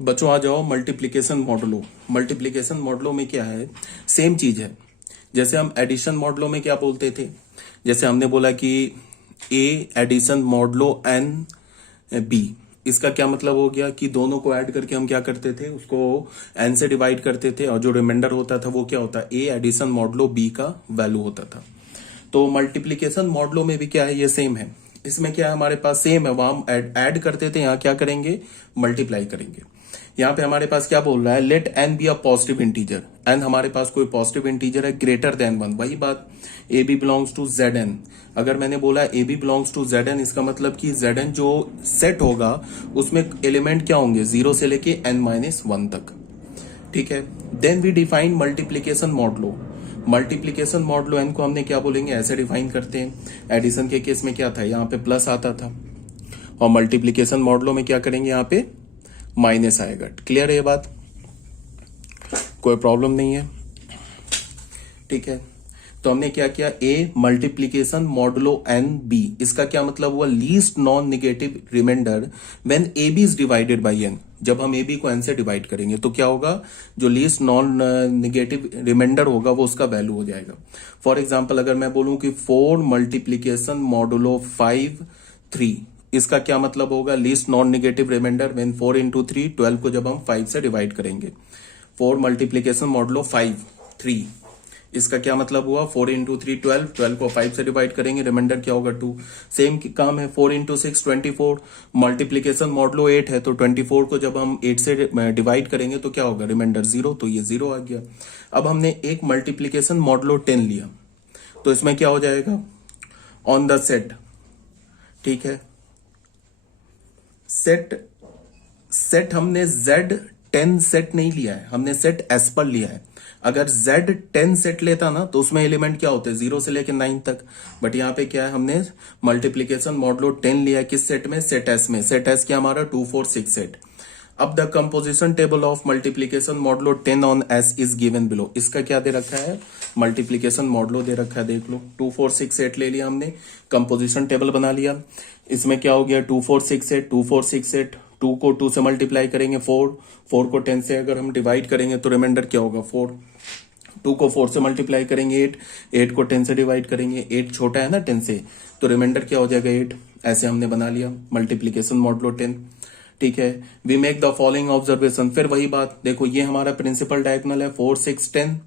अब बच्चों आ जाओ मल्टीप्लिकेशन मॉडलो। मल्टीप्लिकेशन मॉडलो में क्या है, सेम चीज है। जैसे हम एडिशन मॉडलो में क्या बोलते थे, जैसे हमने बोला कि ए एडिशन मॉडलो एन बी, इसका क्या मतलब हो गया कि दोनों को ऐड करके हम क्या करते थे, उसको एन से डिवाइड करते थे और जो रिमाइंडर होता था वो क्या होता, ए एडिशन मॉडलो बी का वैल्यू होता था। तो मल्टीप्लिकेशन मॉडलो में भी क्या है, ये सेम है। इसमें क्या है, हमारे पास सेम है, वहां हम ऐड करते थे, यहाँ क्या करेंगे, मल्टीप्लाई करेंगे। यहाँ पे हमारे पास क्या बोल रहा है, let n be a positive integer. N हमारे पास कोई पॉजिटिव इंटीजर है ग्रेटर देन 1, वही बात a b belongs to z n. अगर मैंने बोला a b belongs to z n, इसका मतलब कि जेड एन जो सेट होगा उसमें एलिमेंट क्या होंगे, 0 से लेके n-1 तक। ठीक है, then we define multiplication modulo. Multiplication modulo n को हमने क्या बोलेंगे, ऐसे डिफाइन करते हैं। एडिशन के केस में क्या था, यहाँ पे प्लस आता था, और मल्टीप्लीकेशन मॉडलो में क्या करेंगे, यहाँ पे माइनस आएगा। क्लियर है ये बात, कोई प्रॉब्लम नहीं है। ठीक है, तो हमने क्या किया, a multiplication modulo n b, इसका क्या मतलब हुआ, least non negative remainder when a b is divided by n. जब हम ए बी को एन से डिवाइड करेंगे तो क्या होगा, जो लीस्ट नॉन निगेटिव रिमाइंडर होगा वो उसका वैल्यू हो जाएगा। फॉर एग्जाम्पल अगर मैं बोलूं कि 4 मल्टीप्लीकेशन मॉडुलो 5 3, इसका क्या मतलब होगा, least non negative remainder when 4 into 3 12 को जब हम 5 से डिवाइड करेंगे। 4 मल्टीप्लीकेशन मॉडुलो 5 3, इसका क्या मतलब हुआ, 4 इंटू 3 12, 12 को 5 से डिवाइड करेंगे, रिमाइंडर क्या होगा 2। सेम काम है, 4 इंटू 6 24, मल्टीप्लीकेशन मॉडुलो 8 है, तो 24 को जब हम 8 से डिवाइड करेंगे तो क्या होगा, रिमाइंडर 0, तो ये 0 आ गया। अब हमने एक मल्टीप्लीकेशन मॉडुलो 10 लिया, तो इसमें क्या हो जाएगा, ऑन द सेट। ठीक है, सेट हमने Z10 सेट नहीं लिया है, हमने सेट एस पर लिया है। अगर Z10 सेट लेता ना तो उसमें एलिमेंट क्या होते हैं, 0 से लेकर 9 तक। बट यहाँ पे क्या है, हमने मल्टीप्लीकेशन मॉडुलो 10 लिया है, किस सेट में, सेट एस में। सेट एस क्या हमारा 2 4 6 सेट। अब the composition table of multiplication modulo 10 on S is given below. इसका क्या दे रखा है, मल्टीप्लीकेशन मॉडुलो दे रखा है, देख लो। 2 4 6 8 ले लिया हमने, कंपोजिशन टेबल बना लिया। इसमें क्या हो गया, 2 4 6 8, 2 4 6 8, 2 को 2 से मल्टीप्लाई करेंगे 4, 4 को 10 से अगर हम डिवाइड करेंगे तो रिमाइंडर क्या होगा 4। 2 को 4 से मल्टीप्लाई करेंगे 8, 8 को 10 से डिवाइड करेंगे, 8 छोटा है ना 10 से, तो रिमाइंडर क्या हो जाएगा 8। ऐसे हमने बना लिया मल्टीप्लीकेशन मॉडुलो 10। ठीक है, we make the following observation. फिर वही बात, देखो ये हमारा प्रिंसिपल डायगोनल है 4 6 10।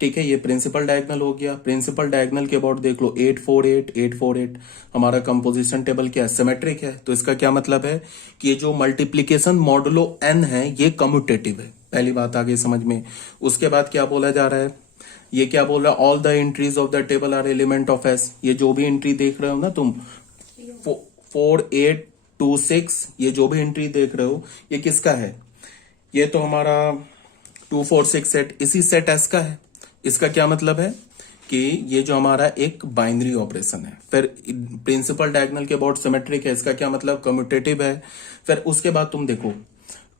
ठीक है, ये प्रिंसिपल डायगोनल हो गया। प्रिंसिपल डायगोनल के अबाउट देख लो 8 4 8 8 4 8। हमारा कंपोजिशन टेबल क्या है, सिमेट्रिक है। तो इसका क्या मतलब है कि ये जो मल्टीप्लीकेशन मॉडुलो एन है ये कम्यूटेटिव है। पहली बात आ गई समझ में। उसके बाद क्या बोला जा रहा है, ये क्या बोल रहा है, all the entries of the table are element of s. ये जो भी एंट्री देख रहे हो ना तुम, 4 8 2 6, ये जो भी एंट्री देख रहे हो ये किसका है, ये तो हमारा 2 4 6 सेट इसी सेट एस का है। इसका क्या मतलब है कि ये जो हमारा एक बाइनरी ऑपरेशन है। फिर प्रिंसिपल डायगोनल के अबाउट सिमेट्रिक है, इसका क्या मतलब, कम्यूटेटिव है। फिर उसके बाद तुम देखो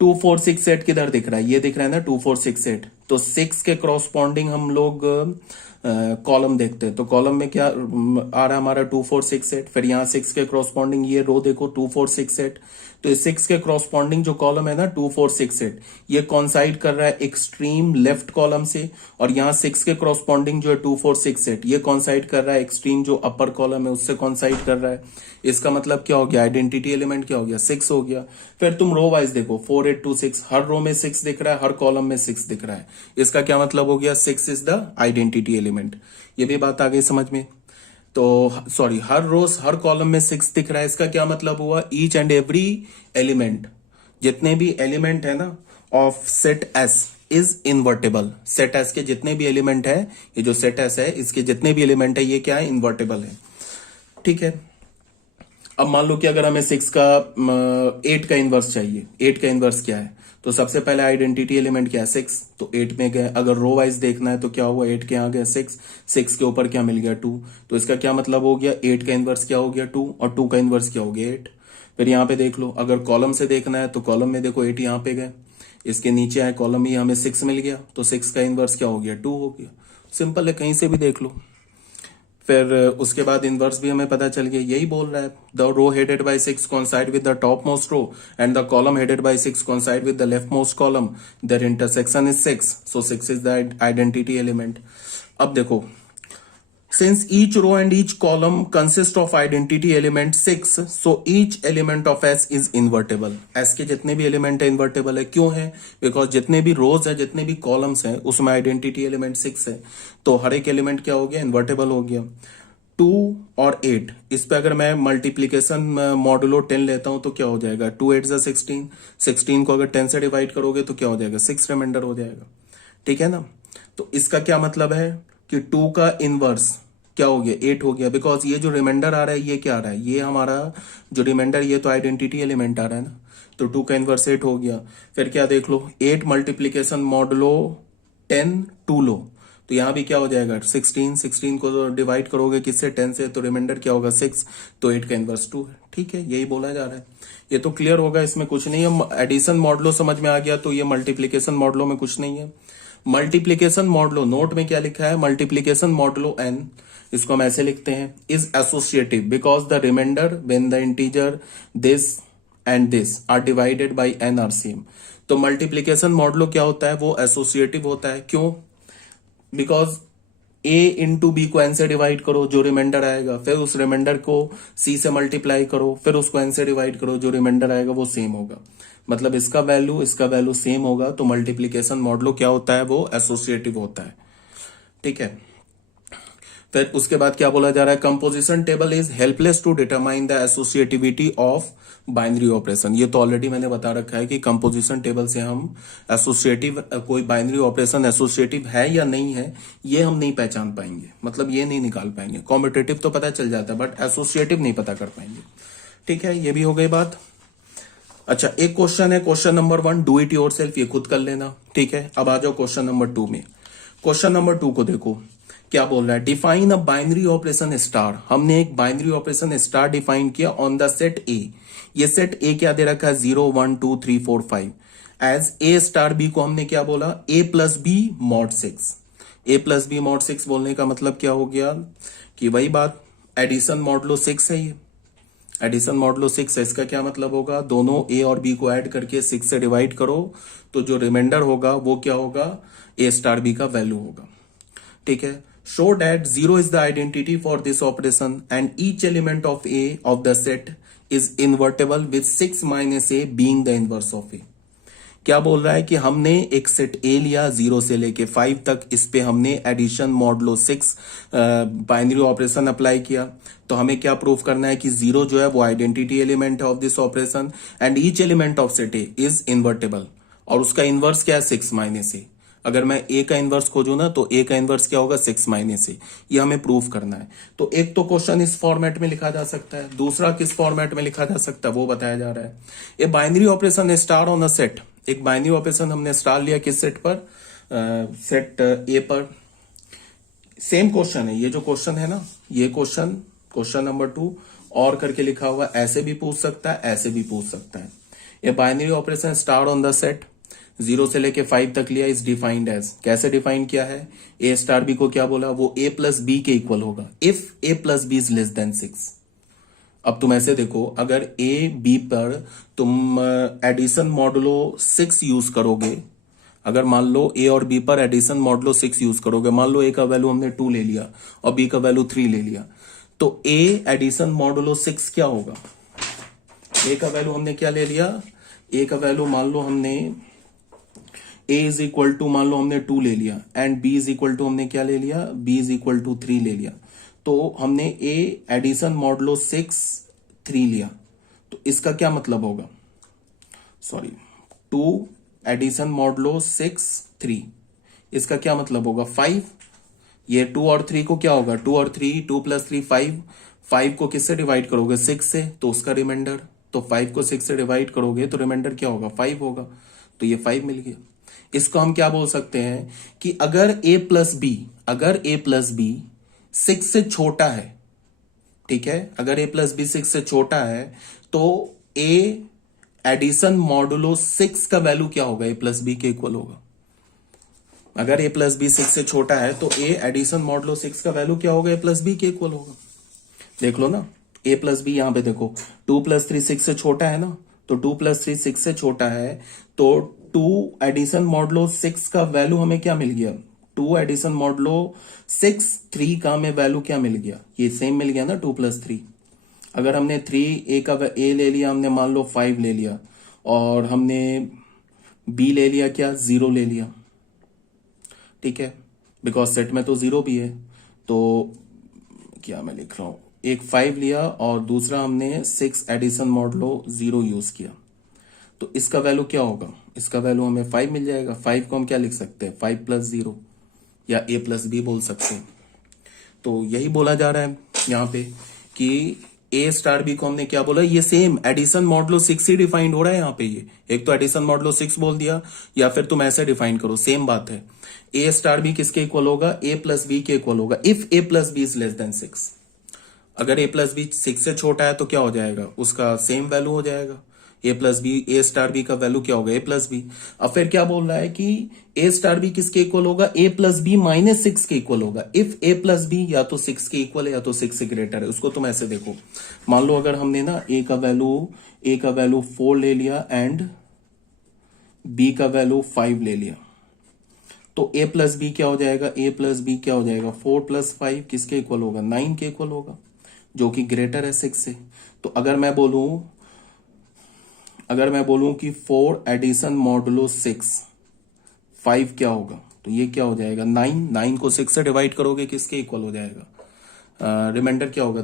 2 4 6 8 किधर दिख रहा है, ये दिख रहा है ना 2 4 6 8, तो 6 के क्रॉसपॉन्डिंग हम लोग कॉलम देखते हैं। तो कॉलम में क्या आ रहा है हमारा 2 4 6 8। फिर यहाँ 6 के क्रॉसपॉन्डिंग ये रो देखो 2 4 6 8। तो 6 के क्रॉसपॉन्डिंग जो कॉलम है ना 2 4 6 8, ये कॉन्साइड कर रहा है एक्सट्रीम लेफ्ट कॉलम से। और यहाँ 6 के क्रॉसपॉन्डिंग जो है 2 4 6 8, ये कॉन्साइड कर रहा है एक्सट्रीम जो अपर कॉलम है उससे कॉन्साइड कर रहा है। इसका मतलब क्या हो गया, आइडेंटिटी एलिमेंट क्या हो गया, 6 हो गया। फिर तुम रो वाइज देखो 4 8 2 6, हर रो में 6 दिख रहा है, हर कॉलम में 6 दिख रहा है। इसका क्या मतलब हो गया, 6 इज द आइडेंटिटी एलिमेंट। ये भी बात आ गई समझ में। तो सॉरी, हर रोज हर कॉलम में 6 दिख रहा है। इसका क्या मतलब हुआ, ईच एंड एवरी एलिमेंट, जितने भी एलिमेंट है ना of set S is invertible. Set S के जितने भी एलिमेंट है, ये जो सेट एस है इसके जितने भी एलिमेंट है ये क्या है, इन्वर्टेबल है। ठीक है, अब मान लो कि अगर हमें 6 का 8 का इनवर्स चाहिए, 8 का इनवर्स क्या है, तो सबसे पहले आइडेंटिटी एलिमेंट क्या है 6, तो 8 में गए। अगर रो वाइज देखना है तो क्या हुआ, 8 के यहाँ गया 6, 6 के ऊपर क्या मिल गया 2। तो इसका क्या मतलब हो गया, 8 का इनवर्स क्या हो गया 2, और 2 का इनवर्स क्या हो गया 8। फिर यहाँ पे देख लो, अगर कॉलम से देखना है तो कॉलम में देखो 8 यहाँ पे गए, इसके नीचे आए कॉलम में हमें 6 मिल गया, तो 6 का इनवर्स क्या हो गया 2 हो गया। सिंपल है, कहीं से भी देख लो। फिर उसके बाद इनवर्स भी हमें पता चल गया, यही बोल रहा है the row headed by 6 coincide with the top most row and the column headed by 6 coincide with the left most column, their intersection is 6, so 6 is the identity element. अब देखो, since each row and each column consist of identity element 6, so each element of S is invertible। S के जितने भी element है invertible है, क्यों है? Because जितने भी रोज है, जितने भी कॉलम्स हैं, उसमें आइडेंटिटी एलिमेंट 6 है, तो हर एक एलिमेंट क्या हो गया? इन्वर्टेबल हो गया। 2 और 8, इस पे अगर मैं मल्टीप्लीकेशन मॉडुलो 10 लेता हूं तो क्या हो जाएगा? 2 8 16, 16 को अगर 10 से डिवाइड करोगे तो क्या हो जाएगा? 6 रिमाइंडर हो जाएगा। ठीक है ना? तो इसका क्या मतलब है कि 2 का इनवर्स क्या हो गया? 8 हो गया, बिकॉज ये जो रिमाइंडर आ रहा है ये क्या आ रहा है? ये हमारा जो रिमाइंडर, ये तो आइडेंटिटी एलिमेंट आ रहा है ना, तो 2 का इनवर्स 8 हो गया। फिर क्या देख लो, 8 मल्टीप्लीकेशन मॉडुलो 10 2 लो, तो यहां भी क्या हो जाएगा? 16, 16 को डिवाइड करोगे किससे? 10 से, तो रिमाइंडर क्या होगा? 6, तो 8 का इनवर्स 2 है। ठीक है, यही बोला जा रहा है। ये तो क्लियर होगा, इसमें कुछ नहीं है। एडिशन मॉडुलो समझ में आ गया, तो ये मल्टीप्लीकेशन मॉडुलो में कुछ नहीं है। मल्टीप्लीकेशन मॉडुलो, नोट में क्या लिखा है? मल्टीप्लीकेशन मॉडुलो n, इसको हम ऐसे लिखते हैं, is associative because the remainder when the integer this and this are divided by n are same. तो मल्टीप्लीकेशन मॉडुलो क्या होता है? वो एसोसिएटिव होता है। क्यों? बिकॉज a इंटू बी को n से डिवाइड करो, जो रिमाइंडर आएगा, फिर उस रिमाइंडर को c से मल्टीप्लाई करो, फिर उसको n से डिवाइड करो, जो रिमाइंडर आएगा वो सेम होगा। मतलब इसका वैल्यू सेम होगा, तो मल्टीप्लीकेशन मॉडुलो क्या होता है? वो एसोसिएटिव होता है। ठीक है, फिर उसके बाद क्या बोला जा रहा है? Composition table is helpless to determine the associativity of binary operation. ये तो ऑलरेडी मैंने बता रखा है कि कंपोजिशन टेबल से हम एसोसिएटिव, कोई बाइनरी ऑपरेशन एसोसिएटिव है या नहीं है, ये हम नहीं पहचान पाएंगे, मतलब ये नहीं निकाल पाएंगे। कॉम्पिटेटिव तो पता चल जाता है, बट एसोसिएटिव नहीं पता कर पाएंगे। ठीक है, ये भी हो गई बात। अच्छा, एक क्वेश्चन है, question number 1, do it yourself, ये खुद कर लेना। ठीक है, अब आ जाओ क्वेश्चन नंबर 2 में। क्वेश्चन नंबर 2 को देखो क्या बोल रहा है? Define a binary operation star. हमने एक बाइनरी ऑपरेशन स्टार डिफाइन किया ऑन द सेट ए। ये सेट ए क्या दे रखा है? 0 1 2 3 4 5। एज ए स्टार बी को हमने क्या बोला? A plus b mod 6। A plus b mod 6 बोलने का मतलब क्या हो गया? कि वही बात, एडिशन मॉडुलो 6 है। ये एडिशन मॉडुलो 6 है। इसका क्या मतलब होगा? दोनों ए और बी को ऐड करके 6 से डिवाइड करो, तो जो रिमाइंडर होगा वो क्या होगा? ए स्टार बी का वैल्यू होगा। ठीक है, show that 0 is the identity for this operation and each element of A of the set is invertible with 6 minus A being the inverse of A। क्या बोल रहा है कि हमने एक सेट A लिया 0 से लेके 5 तक, इस पे हमने addition modulo 6 binary operation apply किया, तो हमें क्या प्रूव करना है कि 0 जो है वो आइडेंटिटी एलिमेंट है of this operation and each element of set A is invertible, और उसका इनवर्स क्या है? 6 माइनस A। अगर मैं ए का इनवर्स खोजू ना, तो ए का इनवर्स क्या होगा? 6 माइनस ए। ये हमें प्रूव करना है। तो एक तो क्वेश्चन इस फॉर्मेट में लिखा जा सकता है, दूसरा किस फॉर्मेट में लिखा जा सकता है वो बताया जा रहा है। A binary operation star on a set, एक बाइनरी ऑपरेशन हमने स्टार लिया किस सेट पर? सेट ए पर। सेम क्वेश्चन है, ये जो क्वेश्चन है ना, ये क्वेश्चन नंबर 2 और करके लिखा हुआ, ऐसे भी पूछ सकता है, ऐसे भी पूछ सकता है। A binary operation star on the set 0 से लेके 5 तक लिया, इज डिफाइंड एज, कैसे डिफाइन किया है? ए स्टार बी को क्या बोला? वो ए प्लस बी के इक्वल होगा if a plus b is less than 6। अब तुम ऐसे देखो, अगर ए बी पर तुम एडिशन मॉडुलो 6 यूज करोगे, अगर मान लो ए और बी पर एडिशन मॉडुलो 6 यूज करोगे, मान लो ए का वैल्यू हमने 2 ले लिया और बी का वैल्यू 3 ले लिया, तो ए एडिशन मॉडुलो 6 क्या होगा? ए का वैल्यू हमने क्या ले लिया? ए का वैल्यू मान लो हमने a इज इक्वल टू, मान लो हमने 2 ले लिया, and b is equal to हमने क्या ले लिया? b इज इक्वल टू 3 ले लिया। तो हमने a एडिशन मॉडुलो 6 3 लिया, तो इसका क्या मतलब होगा? सॉरी, 2 एडिशन मॉडुलो 6 3, इसका क्या मतलब होगा? 5। ये 2 और 3 को क्या होगा? 2 और 3, 2 प्लस 3 5। 5 को किससे डिवाइड करोगे? 6 से, तो उसका रिमाइंडर, तो 5 को 6 से डिवाइड करोगे तो रिमाइंडर क्या होगा? 5 होगा। तो ये 5 मिल गया। इसको हम क्या बोल सकते हैं कि अगर a प्लस बी 6 से छोटा है, ठीक है, अगर a प्लस बी 6 से छोटा है, तो a एडिशन मॉडुलो 6 का वैल्यू क्या होगा? a प्लस बी के इक्वल होगा। अगर ए प्लस बी 6 से छोटा है तो ए एडिशन मॉडुलो 6 का वैल्यू क्या होगा, ए प्लस बी के इक्वल होगा। देख लो ना, ए प्लस बी यहां पे देखो 2 प्लस 3 6 से छोटा है ना, तो 2 प्लस 3 6 से छोटा है, तो 2 एडिशन मॉडुलो 6 का वैल्यू हमें क्या मिल गया, 2 एडिशन मॉडुलो 6 3 का हमें वैल्यू क्या मिल गया, ये सेम मिल गया ना 2 प्लस 3। अगर हमने 3 ए का ए ले लिया, हमने मान लो 5 ले लिया, और हमने बी ले लिया क्या, 0 ले लिया, ठीक है, बिकॉज सेट में तो 0 भी है, तो क्या मैं लिख रहा हूं, एक 5 लिया और दूसरा हमने 6 एडिशन मॉडुलो 0 यूज किया, तो इसका वैल्यू क्या होगा, इसका वैल्यू हमें 5 मिल जाएगा। 5 को हम क्या लिख सकते हैं, 5 प्लस 0 या ए प्लस बी बोल सकते हैं। तो यही बोला जा रहा है यहाँ पे कि ए स्टार बी को हमने क्या बोला, ये सेम एडिशन मॉडुलो 6 ही डिफाइंड हो रहा है यहाँ पे। ये एक तो एडिशन मॉडुलो 6 बोल दिया, या फिर तुम ऐसे डिफाइन करो, सेम बात है। ए स्टार बी किसके इक्वल होगा, ए प्लस बी के इक्वल होगा if a plus b is less than 6। अगर ए प्लस बी 6 से छोटा है तो क्या हो जाएगा, उसका सेम वैल्यू हो जाएगा। ए प्लस बी, ए स्टार बी का वैल्यू क्या होगा, ए प्लस बी। अब फिर क्या बोल रहा है कि ए स्टार बी किसके इक्वल होगा, ए प्लस बी माइनस 6 के इक्वल होगा इफ ए प्लस बी या तो 6 के इक्वल है या तो 6 से ग्रेटर है। उसको तुम ऐसे देखो, मान लो अगर हमने ना ए का वैल्यू 4 ले लिया एंड बी का वैल्यू 5 ले लिया, तो ए प्लस बी क्या हो जाएगा, ए प्लस बी क्या हो जाएगा, 4 प्लस 5 किसके इक्वल होगा, 9 के इक्वल होगा, जो कि ग्रेटर है 6 से। तो अगर मैं बोलूं कि 4 एडिशन मॉडुलो 6 5 क्या होगा, तो ये क्या हो जाएगा, 9 को 6 से डिवाइड करोगे किसके इक्वल हो जाएगा, रिमाइंडर क्या होगा,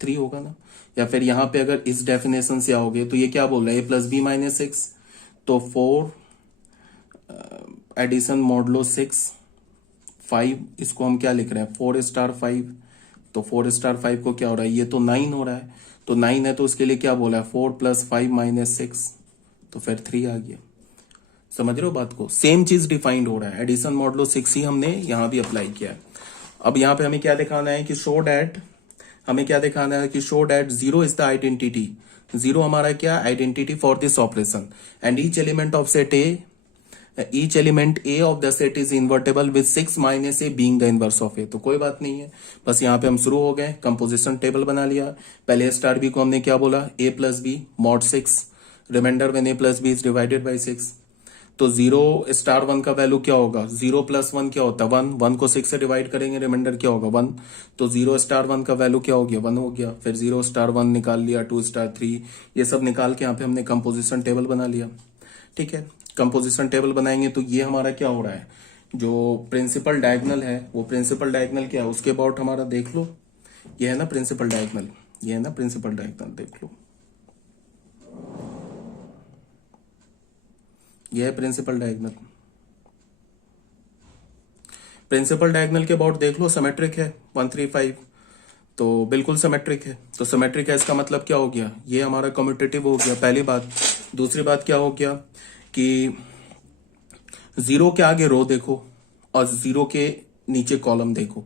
3 होगा ना। या फिर यहां पे अगर इस डेफिनेशन से आओगे तो ये क्या बोल रहा है, ए प्लस बी माइनस 6, तो 4 एडिशन मॉडुलो 6 5, इसको हम क्या लिख रहे हैं, 4 स्टार 5, तो 4 स्टार 5 को क्या हो रहा है, ये तो 9 हो रहा है, तो 9 है तो उसके लिए क्या बोला है, 4 प्लस 5 माइनस 6, तो फिर 3 आ गया। समझ रहे हो बात को, सेम चीज डिफाइंड हो रहा है, एडिशन मॉडुलो 6 ही हमने यहां भी अप्लाई किया है। अब यहां पे हमें क्या दिखाना है कि show that 0 is the identity, 0 हमारा क्या identity for this operation, and each element of set a of the set is invertible with 6 minus a being the inverse of a. तो कोई बात नहीं है, बस यहाँ पे हम शुरू हो गए, कंपोजिशन टेबल बना लिया। पहले स्टार बी को हमने क्या बोला, a plus b mod 6, remainder when a plus b is divided by 6। तो 0 स्टार 1 का वैल्यू क्या होगा, 0 प्लस 1 क्या होता है, 1 को 6 से डिवाइड करेंगे, रिमाइंडर क्या होगा 1, तो 0 स्टार 1 का वैल्यू क्या हो गया, 1 हो गया। फिर 0 स्टार 1 निकाल लिया, 2 स्टार 3, ये सब निकाल के यहाँ पे हमने कंपोजिशन टेबल बना लिया। ठीक है, कंपोजिशन टेबल बनाएंगे तो ये हमारा क्या हो रहा है, जो प्रिंसिपल डायगोनल है, वो प्रिंसिपल डायगोनल क्या है, उसके अबाउट हमारा देख लो, ये है ना प्रिंसिपल डायगोनल, ये है ना प्रिंसिपल डायगोनल, देख लो, ये है प्रिंसिपल डायगोनल। प्रिंसिपल डायगोनल के अबाउट देख लो, सिमेट्रिक है 135, तो बिल्कुल सिमेट्रिक है। तो सिमेट्रिक है इसका मतलब क्या हो गया, ये हमारा कम्यूटेटिव हो गया, पहली बात। दूसरी बात क्या हो गया कि 0 के आगे रो देखो और 0 के नीचे कॉलम देखो,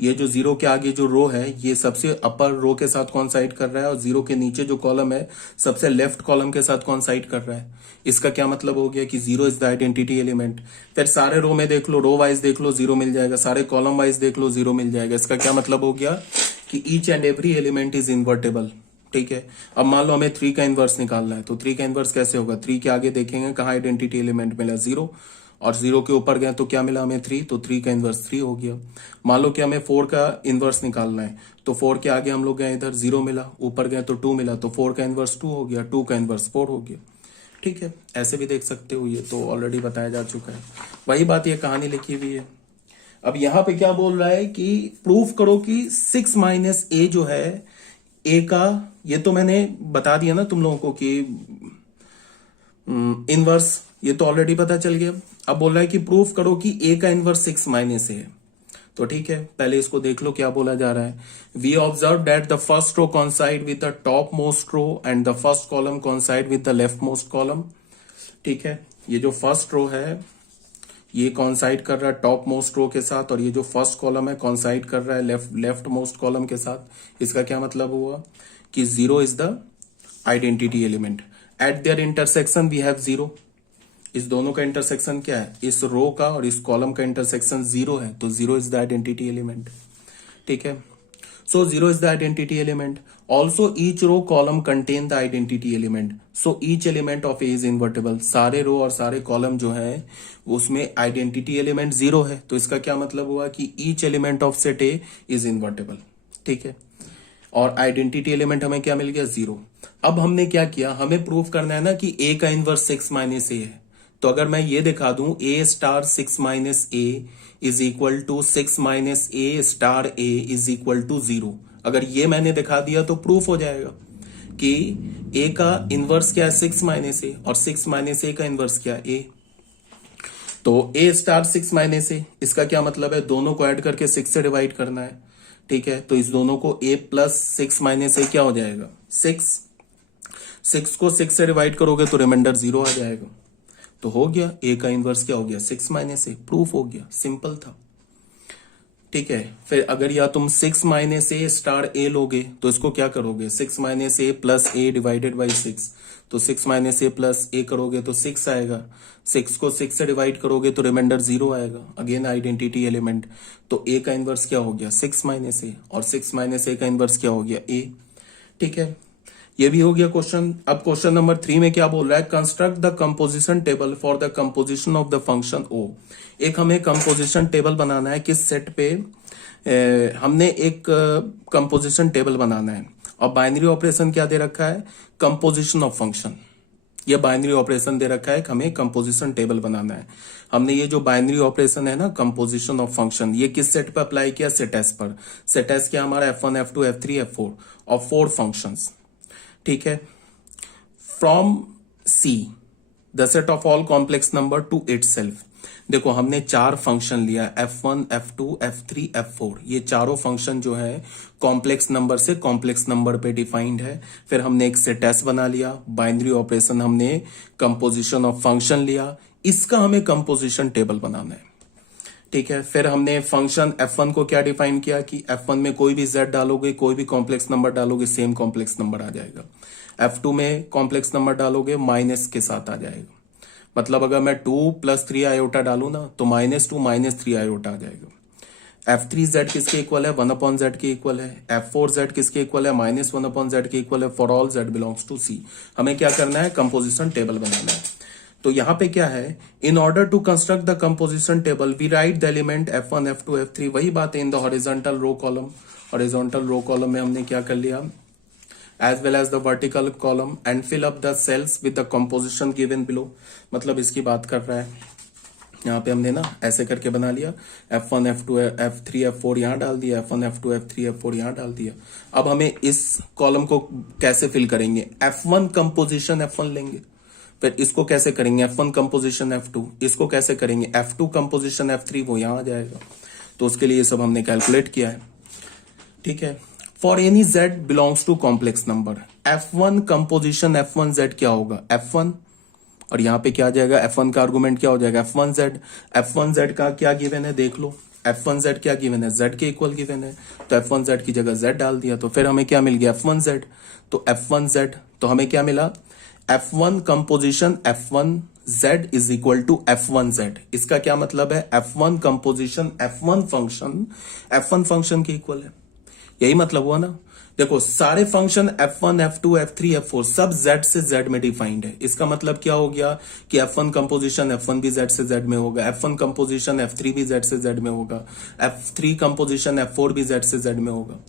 ये जो 0 के आगे जो रो है ये सबसे अपर रो के साथ कॉन्साइड कर रहा है, और 0 के नीचे जो कॉलम है सबसे लेफ्ट कॉलम के साथ कॉन्साइड कर रहा है। इसका क्या मतलब हो गया कि 0 इज द आइडेंटिटी एलिमेंट। फिर सारे रो में देख लो, रो वाइज देख लो 0 मिल जाएगा, सारे कॉलम वाइज देख लो 0 मिल जाएगा। इसका क्या मतलब हो गया कि each and every element is invertible. ठीक है, अब मान लो हमें 3 का इनवर्स निकालना है, तो 3 का इनवर्स कैसे होगा, 3 के आगे देखेंगे कहाँ आइडेंटिटी एलिमेंट मिला, 0, और 0 के ऊपर गए तो क्या मिला हमें 3, तो 3 का इनवर्स 3 हो गया। मान लो कि हमें 4 का इनवर्स निकालना है, तो 4 के आगे हम लोग गए इधर 0 मिला, ऊपर गए तो 2 मिला, तो 4 का इनवर्स 2 हो गया, 2 का इनवर्स 4 हो गया। ठीक है, ऐसे भी देख सकते हो, ये तो ऑलरेडी बताया जा चुका है, वही बात ये कहानी लिखी हुई है। अब यहां पे क्या बोल रहा है कि प्रूफ करो कि 6 माइनस ए जो है ए का, ये तो मैंने बता दिया ना तुम लोगों को कि इनवर्स, ये तो ऑलरेडी पता चल गया। अब बोल रहा है कि प्रूफ करो कि ए का इनवर्स 6 माइनस ए है। तो ठीक है, पहले इसको देख लो क्या बोला जा रहा है। We observe that the first row coincide with the top most row and the first column coincide with the left most column. ठीक है, ये जो फर्स्ट रो है ये कॉन्साइड कर रहा है टॉप मोस्ट रो के साथ, और ये जो फर्स्ट कॉलम है कॉन्साइड कर रहा है लेफ्ट मोस्ट कॉलम के साथ। इसका क्या मतलब हुआ कि 0 is the identity element. At their intersection we have 0, इस दोनों का इंटरसेक्शन क्या है, इस रो का और इस कॉलम का इंटरसेक्शन 0 है, तो 0 इज द आइडेंटिटी एलिमेंट। ठीक है, so 0 is the identity element. Also each row column contain the identity element, so each element of A is invertible. सारे रो और सारे कॉलम जो है उसमें आइडेंटिटी एलिमेंट 0 है, तो इसका क्या मतलब हुआ कि each element of set A is invertible. ठीक है, और आइडेंटिटी एलिमेंट हमें क्या मिल गया, 0। अब हमने क्या किया, हमें प्रूव करना है ना कि ए का इनवर्स 6 माइनस ए है। तो अगर मैं ये दिखा दूं a star 6 minus a is equal to 6 minus a star a is equal to 0, अगर ये मैंने दिखा दिया तो प्रूफ हो जाएगा कि ए का इनवर्स क्या है, 6 माइनस ए, और 6 माइनस ए का इनवर्स क्या है, ए। तो ए स्टार 6 माइनस ए, इसका क्या मतलब है, दोनों को ऐड करके 6 से डिवाइड करना है। ठीक है, तो इस दोनों को a प्लस 6 माइनस ए क्या हो जाएगा, 6 को 6 से डिवाइड करोगे तो रिमाइंडर 0 आ जाएगा। तो हो गया, a का इनवर्स क्या हो गया, 6 माइनस ए, प्रूफ हो गया, सिंपल था। ठीक है, फिर अगर या तुम 6 माइनस ए स्टार ए लोगे तो इसको क्या करोगे, 6 minus A plus A divided by 6, तो 6 माइनस ए प्लस ए करोगे तो 6 आएगा। 6 को 6 से डिवाइड करोगे तो रिमाइंडर 0 आएगा, अगेन आइडेंटिटी एलिमेंट। तो ए का इनवर्स क्या हो गया, 6 माइनस ए, और 6 माइनस ए का इनवर्स क्या हो गया, ए। ठीक है, ये भी हो गया क्वेश्चन। अब क्वेश्चन नंबर 3 में क्या बोल रहा है, construct the composition table for the composition of the function o. एक हमें कंपोजिशन टेबल बनाना है, किस सेट पे, हमने एक कंपोजिशन टेबल बनाना है, और बाइनरी ऑपरेशन क्या दे रखा है, कंपोजिशन ऑफ फंक्शन। ये बाइनरी ऑपरेशन दे रखा है, हमें कंपोजिशन टेबल बनाना है। हमने ये जो बाइनरी ऑपरेशन है ना, कंपोजिशन ऑफ फंक्शन, ये किस सेट पर अप्लाई किया, सेट एस पर। सेट एस क्या हमारा, F1 F2 F3 F4 और 4 फंक्शंस। ठीक है, from see the set of all complex number two itself. देखो हमने 4 फंक्शन लिया, F1 F2 F3 F4, ये चारों फंक्शन जो है कॉम्प्लेक्स नंबर से कॉम्प्लेक्स नंबर पे डिफाइंड है। फिर हमने एक सेट एस बना लिया, बाइनरी ऑपरेशन हमने कंपोजिशन ऑफ फंक्शन लिया, इसका हमें कंपोजिशन टेबल बनाना है। ठीक है, फिर हमने फंक्शन F1 को क्या डिफाइन किया कि F1 में कोई भी Z डालोगे, कोई भी कॉम्प्लेक्स नंबर डालोगे, सेम कॉम्प्लेक्स नंबर आ जाएगा। F2 में कॉम्प्लेक्स नंबर डालोगे, माइनस के साथ आ जाएगा। मतलब अगर मैं 2 + 3 आयोटा डालू ना, तो -2 -3 आयोटा आ जाएगा। F3Z किसके इक्वल है, 1/Z के इक्वल है। F4Z किसके इक्वल है, -1/Z के इक्वल है, for all Z belongs to C। हमें क्या करना है, कंपोजिशन टेबल बनाना है। तो यहां पे क्या है, in order to construct the composition table we write the element F1 F2 F3, वही बात है, in the horizontal row column. Horizontal row column में हमने क्या कर लिया, as well as the vertical column and fill up the cells with the composition given below। मतलब इसकी बात कर रहा है, यहाँ पे हमने ना ऐसे करके बना लिया, F1 F2 F3 F4 यहाँ डाल दिया, F1 F2 F3 F4 यहाँ डाल दिया। अब हमें इस कॉलम को कैसे फिल करेंगे, F1 कंपोजिशन F1 लेंगे, फिर इसको कैसे करेंगे, F1 कंपोजिशन F2, इसको कैसे करेंगे, F2 कंपोजिशन F3, वो यहाँ आ जाएगा। तो उसके लिए ये सब हमने कैलकुलेट किया है। ठीक है, for any Z belongs to complex number, F1 composition F1Z क्या होगा, F1, और यहां पे क्या आ जाएगा, F1 का आर्गुमेंट क्या हो जाएगा, F1Z। F1Z का क्या गिवन है, देख लो, F1Z क्या गिवन है, Z के इक्वल गिवन है, तो F1Z की जगह Z डाल दिया, तो फिर हमें क्या मिल गया, F1Z। तो F1Z, तो हमें क्या मिला, F1 composition F1Z is equal to F1Z। इसका क्या मतलब है, F1 कंपोजिशन F1 फंक्शन के इक्वल है, यही मतलब हुआ ना। देखो सारे function F1 F2 F3 F4 सब Z से Z में डिफाइंड है। इसका मतलब क्या हो गया कि F1 कंपोजिशन F1 भी Z से Z में होगा, F1 कंपोजिशन F3 भी Z से Z में होगा, F3 कंपोजिशन F4 भी Z से Z में होगा।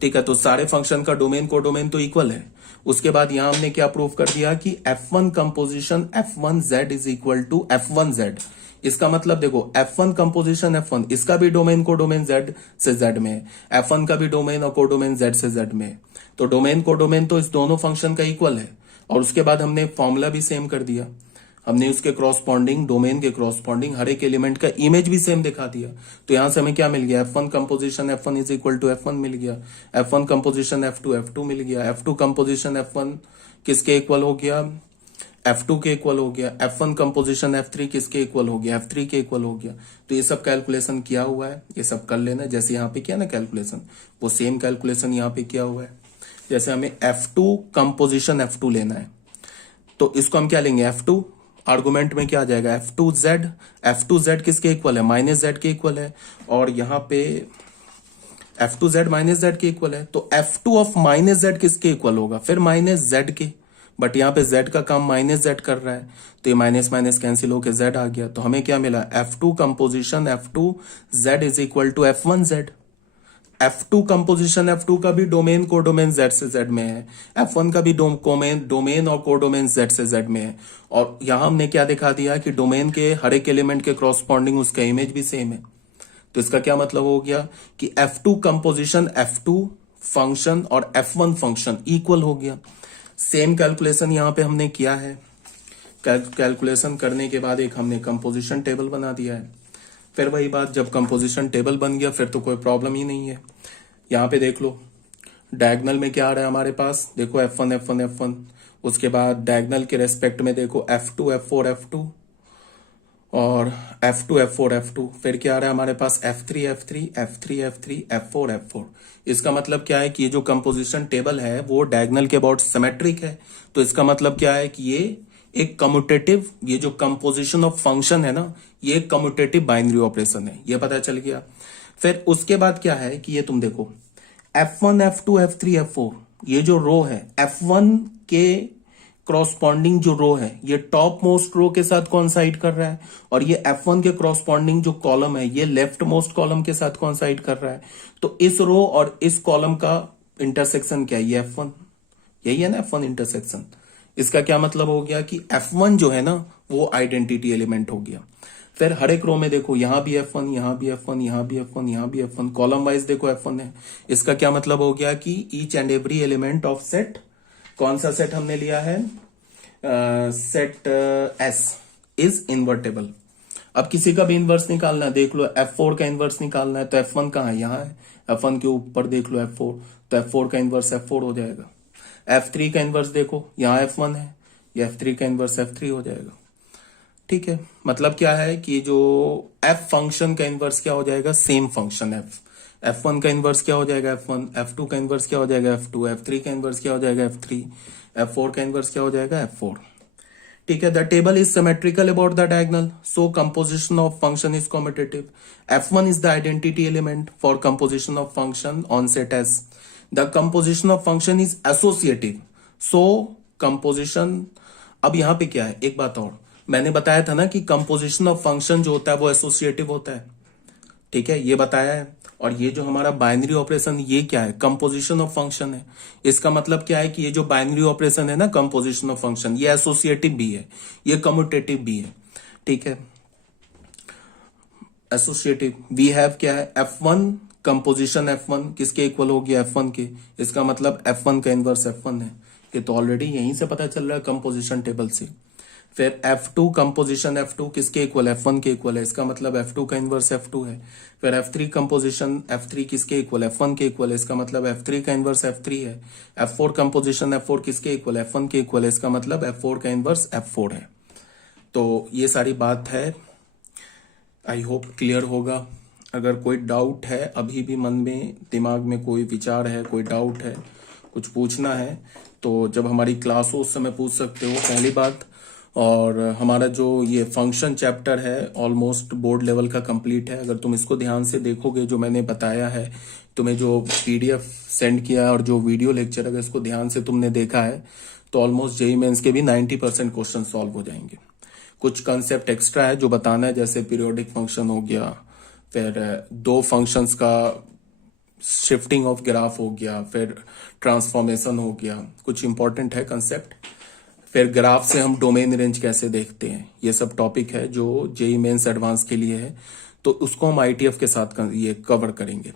ठीक है, तो सारे फंक्शन का डोमेन को डोमेन तो इक्वल है। उसके बाद यहां हमने क्या प्रूव कर दिया कि F1 composition F1Z is equal to F1Z। इसका मतलब देखो F1 कंपोजिशन F1, इसका भी डोमेन को डोमेन Z से Z में है, F1 का भी डोमेन और कोडोमेन Z से Z में है। तो डोमेन को डोमेन तो इस दोनों फंक्शन का इक्वल है। और उसके बाद हमने फॉर्मूला भी सेम कर दिया, हमने उसके क्रॉसपॉन्डिंग, डोमेन के क्रॉसपॉन्डिंग हर एक एलिमेंट का इमेज भी सेम दिखा दिया। तो यहां से हमें क्या मिल गया, F1 composition F1 is equal to F1 मिल गया, F1 कंपोजिशन F2 F2 मिल गया, F2 कंपोजिशन F1 किसके इक्वल हो गया, F2 के इक्वल हो गया, F1 कंपोजिशन F3 किसके इक्वल हो गया, F3 के इक्वल हो गया। तो ये सब कैलकुलेशन किया हुआ है, ये सब कर लेना। जैसे यहाँ पे किया ना कैलकुलेशन, वो सेम कैलकुलेशन यहाँ पे किया हुआ है। जैसे हमें F2 कंपोजिशन F2 लेना है, तो इसको हम क्या लेंगे, F2 आर्गुमेंट में क्या आ जाएगा, F2Z किसके इक्वल है, -Z के इक्वल है, और यहाँ पे F2Z -Z के इक्वल है, तो F2 ऑफ -Z किसके इक्वल होगा, फिर -Z के, बट यहाँ पे Z का काम -Z कर रहा है, तो ये माइनस माइनस कैंसिल होके Z आ गया, तो हमें क्या मिला, F2 composition F2Z is equal to F1Z। F2 composition F2 का भी डोमेन कोडोमेन Z से Z में है, F1 का भी डोमेन और कोडोमेन Z से Z में है, और यहां हमने क्या दिखा दिया कि डोमेन के हर एक एलिमेंट के क्रॉसपॉन्डिंग उसका इमेज भी सेम है। तो इसका क्या मतलब हो गया कि F2 कंपोजिशन F2 फंक्शन और F1 फंक्शन इक्वल हो गया। सेम कैलकुलेशन यहां पे हमने किया है, कैलकुलेशन करने के बाद एक हमने कंपोजिशन टेबल बना दिया है। फिर वही बात, जब कंपोजिशन टेबल बन गया फिर तो कोई प्रॉब्लम ही नहीं है। यहाँ पे देख लो डायगोनल में क्या आ रहा है हमारे पास, देखो F1 F1 F1, उसके बाद डायगोनल के रेस्पेक्ट में देखो F2 F4 F2 और F2 F4 F2, फिर क्या आ रहा है हमारे पास F3 F3 F3 F3 F4 F4। इसका मतलब क्या है कि ये जो कंपोजिशन टेबल है वो डायगोनल के अबाउट सिमेट्रिक है, तो इसका मतलब क्या है कि ये एक कम्यूटेटिव, ये जो कंपोजिशन ऑफ फंक्शन है ना, ये एक कम्यूटेटिव बाइनरी ऑपरेशन है, ये पता चल गया। फिर उसके बाद क्या है कि ये तुम देखो F1 F2 F3 F4, ये जो रो है F1 के क्रॉसपॉन्डिंग जो रो है ये टॉप मोस्ट रो के साथ कॉन्साइड कर रहा है, और ये F1 के क्रॉसपॉन्डिंग जो कॉलम है ये लेफ्ट मोस्ट कॉलम के साथ कॉन्साइड कर रहा है। तो इस रो और इस कॉलम का इंटरसेक्शन क्या है, ये F1, यही है ना F1 इंटरसेक्शन। इसका क्या मतलब हो गया कि F1 जो है ना वो आइडेंटिटी एलिमेंट हो गया। फिर हर एक रो में देखो यहाँ भी F1 यहाँ भी F1 यहाँ भी F1 यहाँ भी F1, कॉलम वाइज देखो F1 है। इसका क्या मतलब हो गया कि each and every element of set, कौन सा सेट हमने लिया है, सेट S इज इन्वर्टेबल। अब किसी का भी इन्वर्स निकालना है, देख लो F4 का इन्वर्स निकालना है, तो F1 कहाँ है, यहाँ है, F1 के ऊपर देख लो F4, तो F4 का इन्वर्स F4 हो जाएगा। F3 का इन्वर्स देखो यहाँ F1 है, ये F3 का इन्वर्स F3 हो जाएगा। ठीक है, मतलब क्या है कि जो F फंक्शन का इन्वर्स क्या हो जाएगा, सेम फंक्शन F1 का इन्वर्स क्या हो जाएगा F1, F2 का इन्वर्स क्या हो जाएगा F2, F3 का इन्वर्स क्या हो जाएगा F3, F4 का इन्वर्स क्या हो जाएगा F4। ठीक है, the table is symmetrical about the diagonal, so composition of function is commutative. F1 is the identity element for composition of function on set S। The composition of function is associative, so composition. अब यहां पे क्या है, एक बात और, मैंने बताया था ना कि कंपोजिशन ऑफ फंक्शन जो होता है वो एसोसिएटिव होता है, ठीक है, ये बताया है। और ये जो हमारा बाइनरी ऑपरेशन ये क्या है, कंपोजिशन ऑफ फंक्शन है। इसका मतलब क्या है कि ये जो बाइनरी ऑपरेशन है ना, कंपोजिशन ऑफ फंक्शन, ये एसोसिएटिव भी है, ये कम्यूटेटिव भी है। ठीक है, एसोसिएटिव वी हैव क्या है, F1 कंपोजिशन F1 किसके इक्वल हो गया, F1 के। इसका मतलब F1 का इनवर्स F1 है, ये तो ऑलरेडी यहीं से पता चल रहा है कंपोजिशन टेबल से। फिर F2 कंपोजिशन F2 किसके इक्वल, F1 के इक्वल है, इसका मतलब F2 का इनवर्स F2 है। फिर F3 कंपोजिशन F3 किसके इक्वल, F1 के इक्वल है, इसका मतलब F3 का इनवर्स F3 है। F4 कंपोजिशन F4 किसके इक्वल, F1 के इक्वल है, इसका मतलब F4 का इनवर्स F4 है। तो ये सारी बात है, आई होप क्लियर होगा। अगर कोई डाउट है, अभी भी मन में दिमाग में कोई विचार है, कोई डाउट है, कुछ पूछना है, तो जब हमारी क्लास हो उस समय पूछ सकते हो, पहली बात। और हमारा जो ये फंक्शन चैप्टर है ऑलमोस्ट बोर्ड लेवल का कंप्लीट है। अगर तुम इसको ध्यान से देखोगे, जो मैंने बताया है तुम्हें, जो PDF सेंड किया है और जो वीडियो लेक्चर, अगर इसको ध्यान से तुमने देखा है तो ऑलमोस्ट जेईई मेंस के भी 90% क्वेश्चन सॉल्व हो जाएंगे। कुछ कंसेप्ट एक्स्ट्रा है जो बताना है, जैसे पीरियोडिक फंक्शन हो गया, फिर दो फंक्शंस का शिफ्टिंग ऑफ ग्राफ हो गया, फिर ट्रांसफॉर्मेशन हो गया, कुछ इंपॉर्टेंट है कंसेप्ट। फिर ग्राफ से हम डोमेन रेंज कैसे देखते हैं, ये सब टॉपिक है जो जेईई मेंस एडवांस के लिए है, तो उसको हम ITF के साथ ये कवर करेंगे।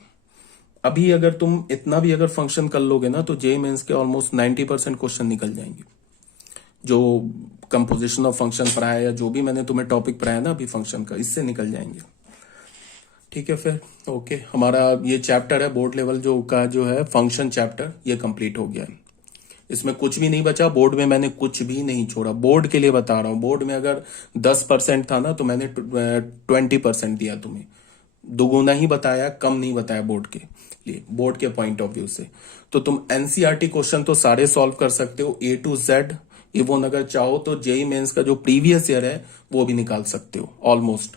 अभी अगर तुम इतना भी अगर फंक्शन कर लोगे ना, तो जेईई मेंस के ऑलमोस्ट 90% क्वेश्चन निकल जाएंगे। जो कंपोजिशन ऑफ फंक्शन पढ़ाया या जो भी मैंने तुम्हें टॉपिक पढ़ाया ना अभी फंक्शन का, इससे निकल जाएंगे। ठीक है, फिर ओके, हमारा ये चैप्टर है बोर्ड लेवल जो का जो है फंक्शन चैप्टर, ये कंप्लीट हो गया है। इसमें कुछ भी नहीं बचा, बोर्ड में मैंने कुछ भी नहीं छोड़ा, बोर्ड के लिए बता रहा हूं। बोर्ड में अगर 10% था ना, तो मैंने 20% दिया तुम्हें, दुगुना ही बताया, कम नहीं बताया बोर्ड के लिए, बोर्ड के पॉइंट ऑफ व्यू से। तो तुम NCERT क्वेश्चन तो सारे सॉल्व कर सकते हो A to Z, इवन अगर चाहो तो जेई मेंस का जो प्रीवियस ईयर है वो भी निकाल सकते हो ऑलमोस्ट।